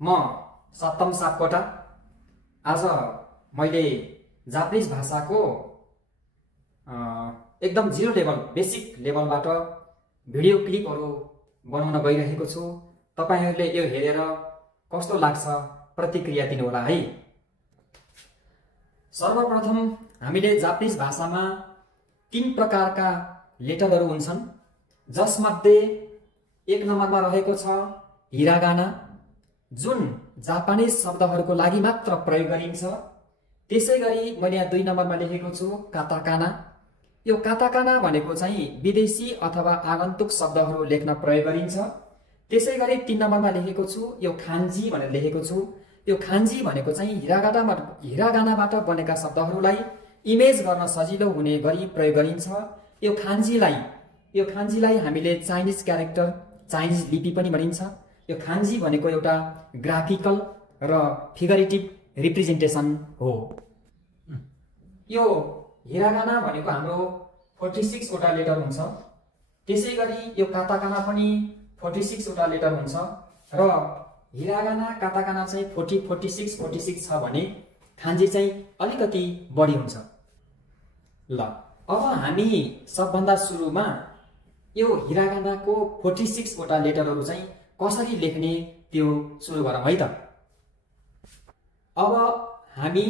म सप्तम सापकोटा। आज मैले जापानिज भाषाको एकदम जिरो लेभल बेसिक लेभलबाट भिडियो क्लिपहरू बनाउन गइरहेको छु। तपाईहरुले यो हेरेर कस्तो लाग्छ प्रतिक्रिया दिनु होला है। सर्वप्रथम हामीले जापानिज भाषामा 3 प्रकारका लेटरहरू हुन्छन्, जसमध्ये 1 नम्बरमा रहेको छ हिरागाना, जुन जापानिज शब्दहरूको लागि मात्र प्रयोग गरिन्छ। त्यसैगरी मैले यहाँ 2 नम्बरमा लेखेको छु काताकाना। यो काताकाना भनेको चाहिँ विदेशी अथवा आगन्तुक शब्दहरू लेख्न प्रयोग गरिन्छ। त्यसैगरी 3 नम्बरमा लेखेको छु यो खान्जी भनेर लेखेको छु। यो खान्जी भनेको चाहिँ हिरागानाबाट बनेका शब्दहरूलाई इमेज गर्न सजिलो हुने गरी प्रयोग गरिन्छ। यो खान्जीलाई हामीले चाइनिज क्यारेक्टर, चाइनिज लिपि पनि भनिन्छ। यो खान्जी भनेको एउटा ग्राफिकल र फिगरेटिभ रिप्रेजेन्टेसन हो। यो हिरागाना भनेको हाम्रो 46 वटा लेटर हुन्छ। त्यसैगरी यो काताकाना पनि 46 वटा लेटर हुन्छ र हिरागाना काताकाना चाहिँ 46 छ भने खान्जी चाहिँ अलिकति बढी हुन्छ। ल अब हामी सबभन्दा सुरुमा यो हिरागानाको 46 वटा लेटरहरू चाहिँ कसरी लेख्ने त्यो सुरु गरौँ है त। अब हामी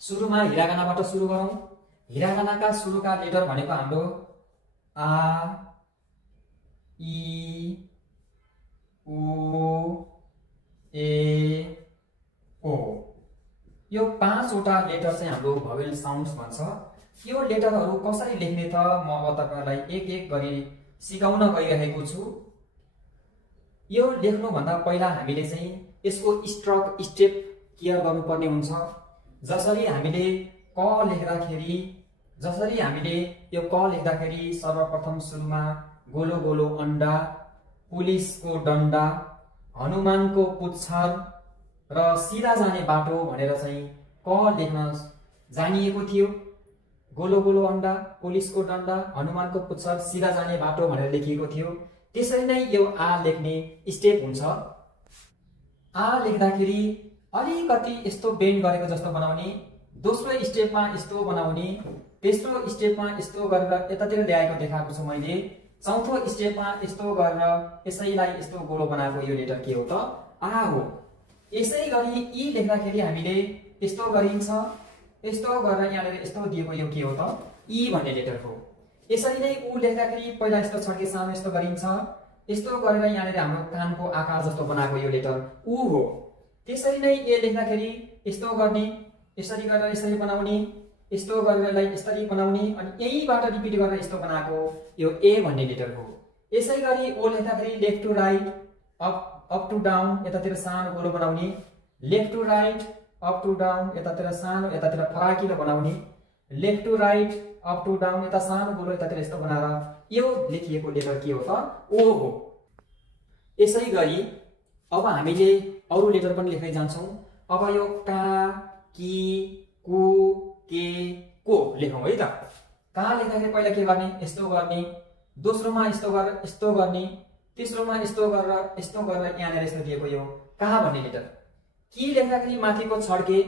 सुरुमा हिरागानाबाट सुरु गरौँ। हिरागानाका सुरुका लेटर भनेको हाम्रो आ, इ, उ, ए, ओ। यो 5 वटा लेटर चाहिँ हाम्रो भवेल साउन्ड्स भन्छ। यो लेटरहरू कसरी लेख्ने त म अब तपाईहरुलाई एक गरी सिकाउन गइरहेको छु। यो लेख्नुभन्दा पहिला हामीले चाहिँ यसको स्टेप केयर गर्नुपर्ने हुन्छ। जसरी हामीले यो क लेख्दाखेरि सर्वप्रथम सुरुमा गोलो गोलो अंडा, पुलिसको डन्डा, हनुमानको पुच्छर र सिधा जाने बाटो भनेर चाहिँ क लेख्न जानिएको थियो। गोलो गोलो अंडा, पुलिसको डन्डा, हनुमानको पुच्छर, सिधा जाने बाटो भनेर लेखिएको थियो। त्यसरी नै यो आ लेख्ने स्टेप हुन्छ। आ लेख्दाखेरि अलिकति यस्तो बेन्ड गरेको जस्तो बनाउने, दोस्रो स्टेपमा यस्तो बनाउने, तेस्रो स्टेपमा यस्तो गरेर यतातिर ल्याएको देखाएको छु मैले। चौथो स्टेपमा यस्तो गरेर यसैलाई यस्तो गोलो बनाएको यो लेटर के हो त? आ हो। यसै गरी इ लेख्दाखेरि हामीले यस्तो गरिन्छ, यस्तो गरेर यहाँनिर यस्तो दिएको यो के हो त? इ भन्ने लेटर हो। यसरी नै उ लेख्दाखेरि पहिला यस्तो छड्के सानो यस्तो गरिन्छ, यस्तो गरेर यहाँनिर हाम्रो कानको आकार जस्तो बनाएको यो लेटर उ हो। त्यसरी नै ए लेख्दाखेरि यस्तो गर्ने, यसरी गरेर यसरी बनाउने, यस्तो गरेर यसरी बनाउने, अनि यहीबाट रिपिट गरेर यस्तो बनाएको यो ए भन्ने लेटर हो। यसै गरी ओ लेख्दाखेरि left to right, up to down, यतातिर सानो गोलो बनाउने, left to right, up to down, यतातिर सानो, यतातिर फराकिलो बनाउने, left to right, up to down, यता सानो गोलो, यतातिर यस्तो बनाएर यो लेखिएको लेटर के हो त? ओ हो। यसै गरी अब हामीले अरु लेटर पनि लेख्दै जान्छौं। अब यो का, कि, कु, के, को लेखौं है त। का लेख्दाखेरि पहिला के गर्ने? यस्तो गर्ने, दोस्रोमा यस्तो गरेर यस्तो गर्ने, तेस्रोमा यस्तो गरेर यहाँनिर यस्तो दिएको यो का भन्ने लेटर। कि लेख्दाखेरि माथिको छड्के,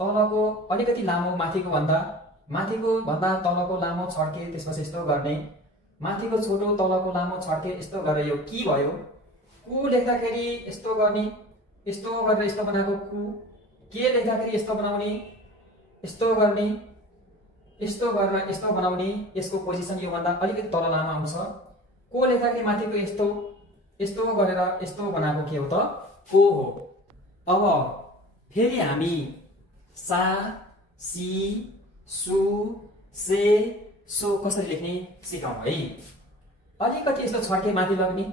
तलको अलिकति लामो, माथिको भन्दा तलको लामो छड्के, त्यसपछि यस्तो गर्ने, माथिको छोटो तलको लामो छड्के, यस्तो गरेर यो कि भयो। कु लेख्दाखेरि यस्तो गर्ने, यस्तो गरेर यस्तो बनाएको कु। के लेख्दाखेरि यस्तो बनाउने, यस्तो गर्ने, यस्तो गरेर यस्तो बनाउने, यसको पोजिसन यो भन्दा अलिकति तल लामो आउँछ। को लेख्दाखेरि माथिको यस्तो गरेर यस्तो बनाएको के हो त? को हो। अब फेरि हामी सा, सी, सु, से, सो कसरी लेख्ने सिकाउँ है। अलिकति यस्तो छड्के माथि लग्ने,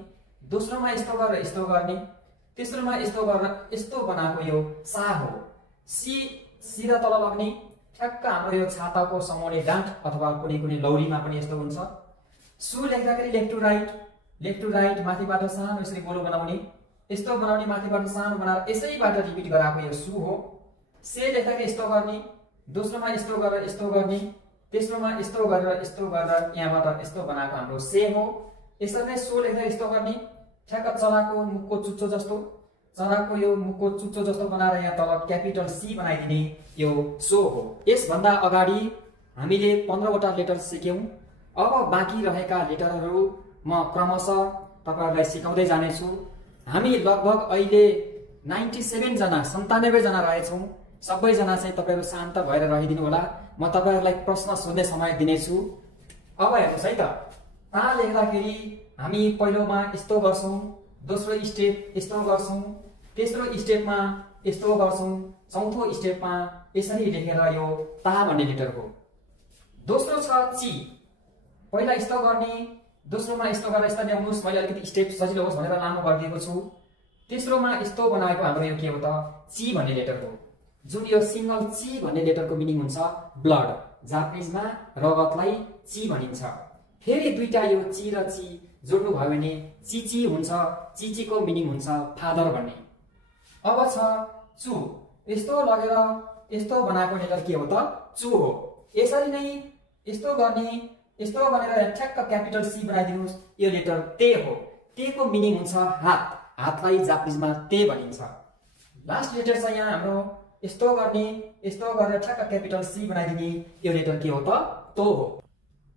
दोस्रोमा यस्तो गरेर यस्तो गर्ने, तेस्रोमा यस्तो गरेर यस्तो बनाएको यो सा हो। सी सिधा तल लग्ने, ठ्याक्क हाम्रो यो छाताको समाउने डाँठ अथवा कुनै लौरीमा पनि यस्तो हुन्छ। सु लेख्दाखेरि लेफ्ट टु राइट, माथिबाट सानो यसरी गोलो बनाउने, यस्तो बनाउने, माथिबाट सानो बनाएर यसैबाट रिपिट गराएको यो सु हो। से लेख्दाखेरि यस्तो गर्ने, दोस्रोमा यस्तो गरेर यस्तो गर्ने, तेस्रोमा यस्तो गरेर यहाँबाट यस्तो बनाएको हाम्रो से हो। यसरी नै सो लेख्दा यस्तो गर्ने, ठ्याक्क चराको मुखको चुच्चो जस्तो, चराको यो मुखको चुच्चो जस्तो बनाएर यहाँ तल क्यापिटल सी बनाइदिने यो सो हो। यसभन्दा अगाडि हामीले 15 वटा लेटर सिक्यौं। अब बाँकी रहेका लेटरहरू म क्रमशः तपाईहरुलाई सिकाउँदै जानेछु। हामी लगभग अहिले 97 जना 97 जना रहेछौं। सबैजना चाहिँ तपाईहरु शान्त भएर रहिदिनु होला। म तपाईहरुलाई प्रश्न सोध्ने समय दिनेछु। अब हेर्नुस् है त, ता लेख्दाखेरि हामी पहिलोमा यस्तो गर्छौं, दोस्रो स्टेप यस्तो गर्छौं, तेस्रो स्टेपमा यस्तो गर्छौं, चौथो स्टेपमा यसरी लेखेर यो ता भन्ने लेटर हो। दोस्रो छ ची, पहिला यस्तो गर्ने, दोस्रोमा यस्तो गरेर यस्तो ल्याउनुस्। मैले अलिकति स्टेप सजिलो होस् भनेर लामो गरिदिएको छु। तेस्रोमा यस्तो बनाएको हाम्रो यो के हो त, ची भन्ने लेटर हो। जुन यो सिंगल ची भन्ने लेटरको मिनिङ हुन्छ ब्लड। जापानिजमा रगतलाई ची भनिन्छ। फेरि दुईटा यो ची र ची जोड्नु भयो भने चिची हुन्छ। चिचीको मिनिङ हुन्छ फादर भन्ने। अब छ चु, यस्तो लगेर यस्तो बनाएको लेटर के हो त, चु हो। यसरी नै यस्तो गर्ने, यस्तो गरेर ठ्याक्क क्यापिटल सी बनाइदिनुस्। यो लेटर ते हो। ते को मिनिङ हुन्छ हात। हातलाई जापानिजमा ते भनिन्छ। लास्ट लेटर छ यहाँ हाम्रो यस्तो गर्ने, यस्तो गरेर ठ्याक्क क्यापिटल सी बनाइदिने यो लेटर के हो त, तो हो।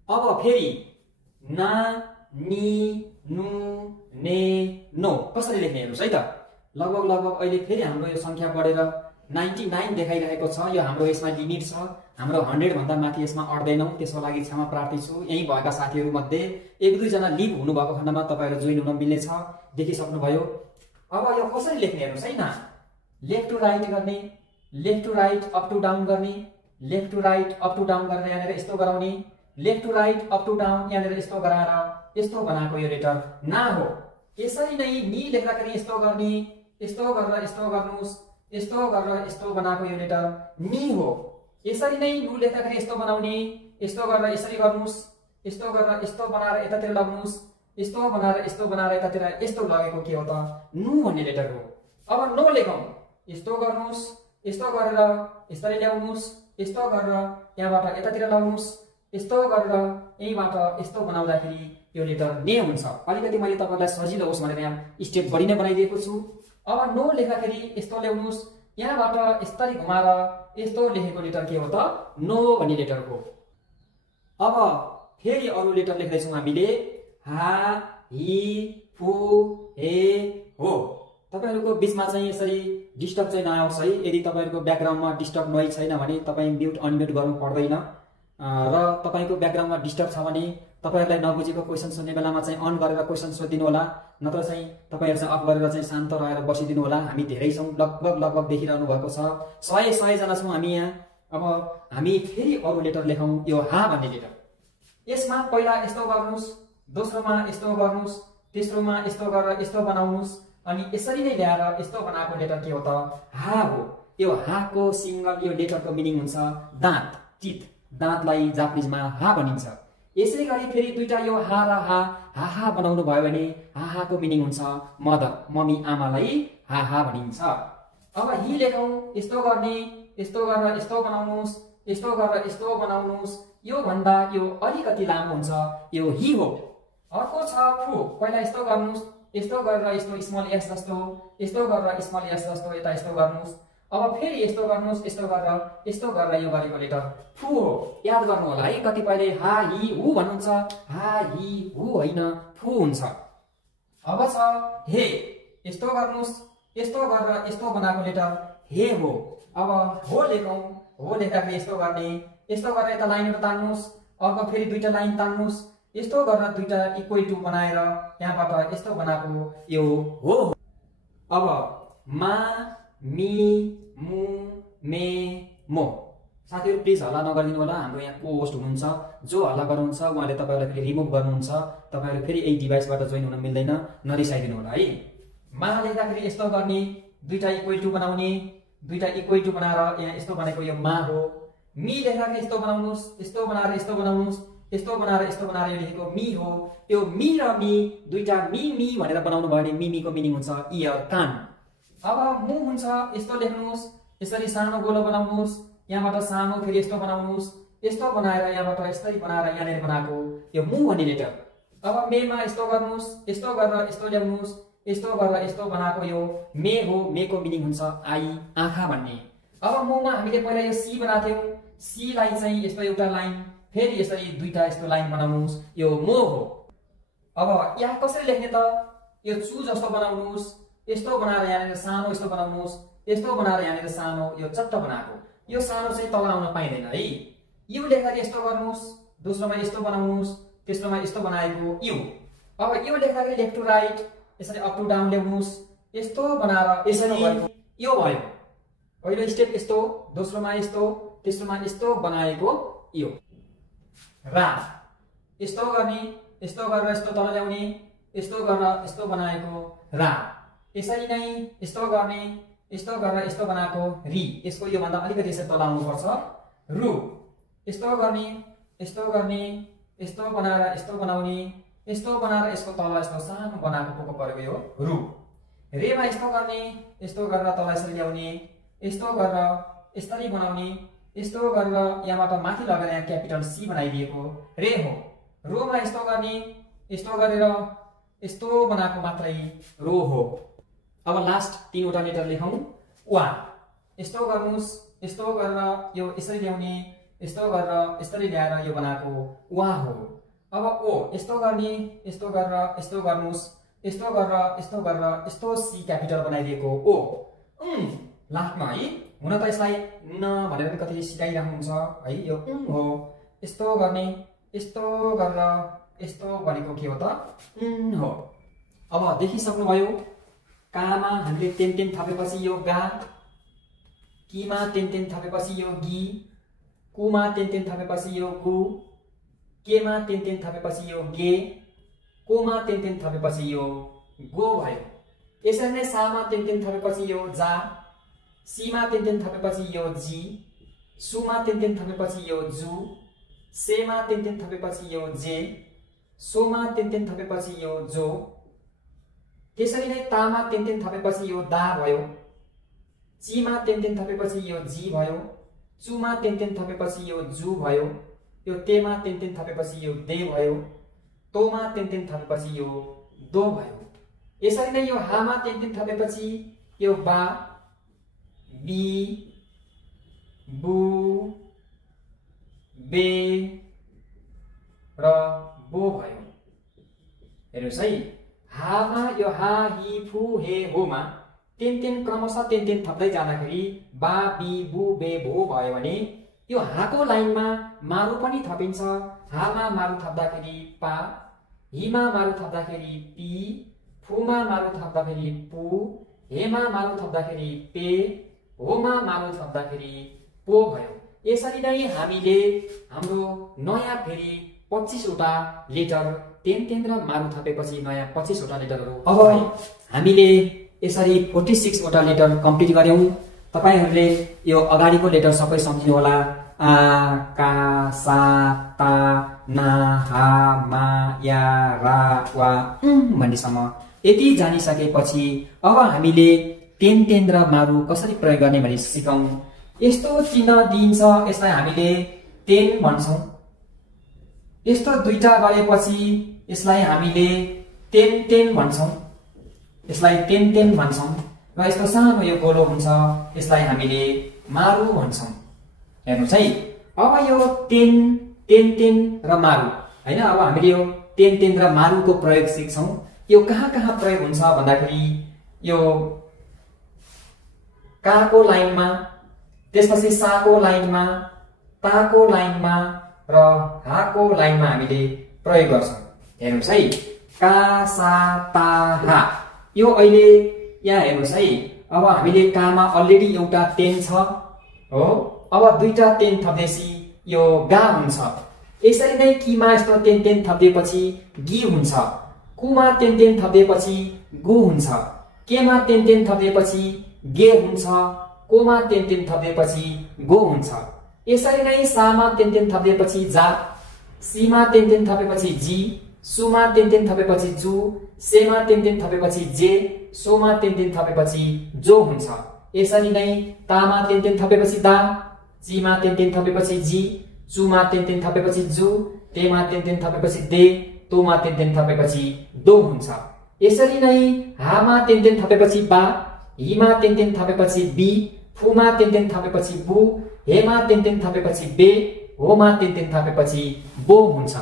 अब फेरि ना, नि, नु, ने, नो कसरी लेख्ने हेर्नुस् है त। लगभग अहिले फेरि हाम्रो यो संख्या बढेर 99 देखाइरहेको छ। यो हाम्रो यसमा लिमिट छ। हाम्रो 100 भन्दा माथि यसमा अड्दैनौं। त्यसको लागि क्षमा प्रार्थी छु। यही भएका साथीहरु मध्ये 1-2 जना लिभ हुनु भएको खण्डमा तपाईहरु जोइन हुन मिल्ने छ। देखिसक्नु भयो। अब यो कसरी लेख्ने हेर्नुस् है न। लेफ्ट टु राइट गर्ने, left to right up to down गर्ने, left to right up to down गरेर यहाँनिर यस्तो गराउने, left to right up to down यहाँनिर यस्तो गराएर यस्तो बनाएको यो लेटर ना हो। यसरी नै नि लेख्दाखेरि यस्तो गर्ने, यस्तो गरेर यस्तो गर्नुस्, यस्तो गरेर यस्तो बनाएको यो लेटर नि हो। यसरी नै नु लेख्दाखेरि यस्तो बनाउने, यस्तो गरेर यसरी गर्नुस्, यस्तो गरेर यस्तो बनाएर यतातिर लग्नुस्, यस्तो बनाएर यस्तो बनाएर यतातिर यस्तो लगेको के हो त, नु भन्ने लेटर हो। अब नो लेखौं, यस्तो गर्नुस्, यस्तो गरेर यसरी ल्याउनुस्, यस्तो गरेर यहाँबाट यतातिर लग्नुस्, यस्तो गरेर यहीबाट यस्तो बनाउँदाखेरि यो लेटर ने हुन्छ। अलिकति मैले तपाईलाई सजिलो होस् भनेर यहाँ स्टेप बढी नै बनाइदिएको छु। अब नो लेख्दाखेरि यस्तो ल्याउनुस्, यहाँबाट यसरी घुमाएर यस्तो लेखेको लेटर के हो त, नो भन्ने लेटर हो। अब फेरि अरु लेटर लेख्दै छौं हामीले हा, हि, फु, हे, हो। तपाईहरुको बीचमा चाहिँ यसरी डिस्टर्ब चाहिँ नआओस् है। यदि तपाईहरुको ब्याकग्राउन्डमा डिस्टर्ब नोइज छैन भने तपाई म्युट अनम्युट गर्नु पर्दैन। र तपाईको ब्याकग्राउन्डमा डिस्टर्ब छ भने तपाईहरुलाई नबुझेको क्वेशन सोध्ने बेलामा चाहिँ अन गरेर क्वेशन सोधिदिनु होला। नत्र चाहिँ तपाईहरु चाहिँ अफ गरेर चाहिँ शान्त रहेर बसिदिनु होला। हामी धेरै छौं, लगभग देखिरहनु भएको छ। 100 जना छौं हामी यहाँ। अब हामी फेरि अरु लेटर लेखौं। यो हा भन्ने लेटर, यसमा पहिला यस्तो गर्नुस्, दोस्रोमा यस्तो गर्नुस्, तेस्रोमा यस्तो गरेर यस्तो बनाउनुस्, अनि यसरी नै ल्याएर यस्तो बनाएको लेटर के हो त, हा हो। यो हा को सिंगल यो लेटरको मिनिङ हुन्छ दाँत, टीथ। दाँतलाई जापानिजमा हा भनिन्छ। यसै गरी फेरि दुईटा यो हा र हा बनाउनु भयो भने हा को मिनिङ हुन्छ मदर, मम्मी, आमालाई हा भनिन्छ। अब हि लेखौं, यस्तो गर्ने, यस्तो गरेर यस्तो बनाउनुस्, यस्तो गरेर यस्तो बनाउनुस्। यो भन्दा यो अलिकति लामो हुन्छ, यो हि हो। अर्को छ फु, पहिला यस्तो गर्नुस्, यस्तो गरेर यस्तो स्मल एस जस्तो, यस्तो गरेर स्मल एस जस्तो यता यस्तो गर्नुस्। अब फेरि यस्तो गर्नुस्, यस्तो गरेर यो गरेको लेटर फु हो। याद गर्नु होला है, कतिपयले हा हि हु भन्नुहुन्छ, हा हि हु होइन, फु हुन्छ। अब छ हे, यस्तो गर्नुस्, यस्तो गरेर यस्तो बनाएको लेटर हे हो। अब हो लेखौं, हो लेख्दाखेरि यस्तो गर्ने, यस्तो गरेर यता लाइनहरु तान्नुस्, अर्को फेरि दुईटा लाइन तान्नुस्, यस्तो गरेर दुईटा इक्वल टु बनाएर यहाँबाट यस्तो बनाएको यो हो। अब मा, मी, मु, मे, मो। साथीहरु प्लिज हल्ला नगरिदिनु होला। हाम्रो यहाँ को होस्ट हुनुहुन्छ, जो हल्ला गर्नुहुन्छ उहाँले तपाईहरुलाई फेरि रिमुभ गर्नुहुन्छ। तपाईहरु फेरि यही डिभाइसबाट जोइन हुन मिल्दैन, नरिसाइदिनु होला है। मा लेख्दाखेरि यस्तो गर्ने, दुईटा इक्वल टु बनाउने, दुईटा इक्वल टु बनाएर यहाँ यस्तो बनेको यो मा हो। मी लेख्दाखेरि यस्तो बनाउनुस्, यस्तो बनाएर यस्तो बनाउनुस्, यस्तो बनाएर यस्तो बनाएर यो लेखेको मी हो। यो मी र मी दुईटा मी भनेर बनाउनु भयो भने मिमीको मिनिङ हुन्छ इयर, कान। अब मु हुन्छ, यस्तो लेख्नुस्, यसरी सानो गोलो बनाउनुस्, यहाँबाट सानो फेरि यस्तो बनाउनुस्, यस्तो बनाएर यहाँबाट यसरी बनाएर यहाँनिर बनाएको यो मु भन्ने लेटर। अब मेमा यस्तो गर्नुस्, यस्तो गरेर यस्तो ल्याउनुस्, यस्तो गरेर यस्तो बनाएको यो मे हो, मेको मिनिङ हुन्छ आई, आँखा भन्ने। अब मोमा हामीले पहिला यो सी बनाएको थियौँ, सी लाई चाहिँ यस्तो एउटा लाइन, फेरि यसरी दुईटा यस्तो लाइन बनाउनुस्, यो मो हो। अब यहाँ कसरी लेख्ने त? यो चु जस्तो बनाउनुस्, यस्तो बनाएर यहाँनिर सानो यस्तो बनाउनुस्, यस्तो बनाएर यहाँनिर सानो, यो चट्ट बनाएको, यो सानो चाहिँ तल आउन पाइँदैन है। यु लेख्दाखेरि यस्तो गर्नुस्, दोस्रोमा यस्तो बनाउनुस्, तेस्रोमा यस्तो बनाएको यु। अब यो लेख्दाखेरि लेफ्ट टु राइट यसरी अप टु डाउन ल्याउनुस्, यस्तो बनाएर यसरी यो भयो। पहिलो स्टेप यस्तो, दोस्रोमा यस्तो, तेस्रोमा यस्तो बनाएको यो। रा यस्तो गर्ने, यस्तो गरेर यस्तो तल ल्याउने, यस्तो गरेर यस्तो बनाएको रा। यसरी नै यस्तो गर्ने, यस्तो गरेर यस्तो बनाएको रि। यसको यो भन्दा अलिकति यसरी तल आउनु पर्छ, रु। यस्तो गर्ने, यस्तो गर्ने, यस्तो बनाएर यस्तो बनाउने, यस्तो बनाएर यसको तल यस्तो सानो बनाएको पोको परेको यो रु। रेमा यस्तो गर्ने, यस्तो गरेर तल यसरी ल्याउने, यस्तो गरेर यसरी बनाउने, यस्तो गरेर यहाँबाट माथि लगेर यहाँ क्यापिटल सी बनाइदिएको रे हो। रोमा यस्तो गर्ने, यस्तो गरेर यस्तो बनाएको मात्रै रो हो। अब लास्ट तीनवटा लेटर लेखौँ। वा यस्तो गर्नुस्, यस्तो गरेर यो यसरी ल्याउने, यस्तो गरेर यसरी ल्याएर यो बनाएको वा हो। अब ओ यस्तो गर्ने, यस्तो गरेर यस्तो गर्नुस्, यस्तो गरेर यस्तो गरेर यस्तो सी क्यापिटल बनाइदिएको ओ। लास्टमा है, हुन त यसलाई न भनेर पनि कति सिकाइराख्नुहुन्छ है, यो हो। यस्तो गर्ने, यस्तो गरेर यस्तो भनेको के हो त? हो। अब देखिसक्नुभयो। कामा हामीले तेन तेन थपेपछि यो गा, किमा तेन तेन थपेपछि यो गी, कुमा तेन तेन थपेपछि यो गु, केमा तेन तेन थपेपछि यो गे, कोमा तेन तेन थपेपछि यो गो भयो। यसरी नै सामा तेन तेन थपेपछि यो जा, सीमा तेन तेन थपेपछि यो जी, सुमा तेन तेन थपेपछि यो जु, सेमा तेन तेन थपेपछि यो जे, सोमा तेन तेन थपेपछि यो जो। त्यसरी नै तामा तेन तेन थपेपछि यो दा भयो, चीमा तेन तेन थपेपछि यो जी भयो, चुमा तेन तेन थपेपछि यो जु भयो, यो तेमा तेन तेन थपेपछि यो दे भयो, तोमा तेन तेन थपेपछि यो दो भयो। यसरी नै यो हामा तेन तेन थपेपछि यो बा, बी, बु, बे र बो भयो। हेर्नुहोस् है, हामा यो हा, हि, फु, हे, होमा तेन तेन क्रमशः तेन तेन थप्दै जाँदाखेरि बा, बी, बु, बे, भो भयो भने यो हाको लाइनमा मारु पनि थपिन्छ। हामा मारु थप्दाखेरि पा, हिमा मारु थप्दाखेरि पी, फुमा मारु थप्दाखेरि पु, हेमा मारु थप्दाखेरि पे, होमा मारु थप्दाखेरि पो भयो। यसरी नै हामीले हाम्रो नयाँ फेरि 25 वटा लेटर तेन तेन र मारु थपेपछि नयाँ 25 वटा लेटरहरू। अब हामीले यसरी 46 वटा लेटर कम्प्लिट गर्यौं। तपाईहरुले यो अगाडिको लेटर सबै सम्झिनु होला। आ, का, सा, ता, ना, हा, मा, या, रा, वा, भन्नेसम्म यति जानिसकेपछि अब हामीले तेन तेन र मारु कसरी प्रयोग गर्ने भनी सिकौं। यस्तो चिन्ह दिइन्छ, यसलाई हामीले तेन भन्छौं। यस्तो दुईटा गरेपछि यसलाई हामीले तेन तेन भन्छौं, यसलाई तेन तेन भन्छौं। र यस्तो सानो यो गोलो हुन्छ, यसलाई हामीले मारु भन्छौं। हेर्नुस् है, अब यो तेन तेन तेन र मारु हैन, अब हामीले यो तेन तेन र मारुको प्रयोग सिक्छौं। यो कहाँ कहाँ प्रयोग हुन्छ भन्दाखेरि यो काको लाइनमा, त्यसपछि साको लाइनमा, ताको लाइनमा र हाको लाइनमा हामीले प्रयोग गर्छौं। हेर्नुस् है, का, सा, ता, हा। यो अहिले यहाँ हेर्नुस् है, अब हामीले कामा अलरेडी एउटा तेन छ हो, अब दुईटा तेन थपेपछि यो गा हुन्छ। यसरी नै किमा यस्तो तेन तेन थपिएपछि गी हुन्छ, कुमा तेन तेन थपिएपछि गु हुन्छ, केमा तेन तेन थपिएपछि गे हुन्छ, कोमा तेन तेन थपिएपछि गो हुन्छ। यसरी नै सामा तेन तेन थपिएपछि जा, सीमा तेन तेन थपेपछि जी, सुमा तेन तेन थपेपछि जु, सेमा तेन तेन थपेपछि जे, सोमा तेन तेन थपेपछि जो हुन्छ। यसरी नै तामा तेन तेन थपेपछि दा, जीमा तेन तेन थपेपछि जी, चुमा तेन तेन थपेपछि जु, तेमा तेन तेन थपेपछि दे, तोमा तेन तेन थपेपछि दो हुन्छ। यसरी नै हामा तेन्तेन थपेपछि बा, हिमा तेन्तेन थपेपछि बी, फुमा तेन्तेन थपेपछि बु, हेमा तेन्तेन थपेपछि बे, होमा तेन्तेन थपेपछि बो हुन्छ।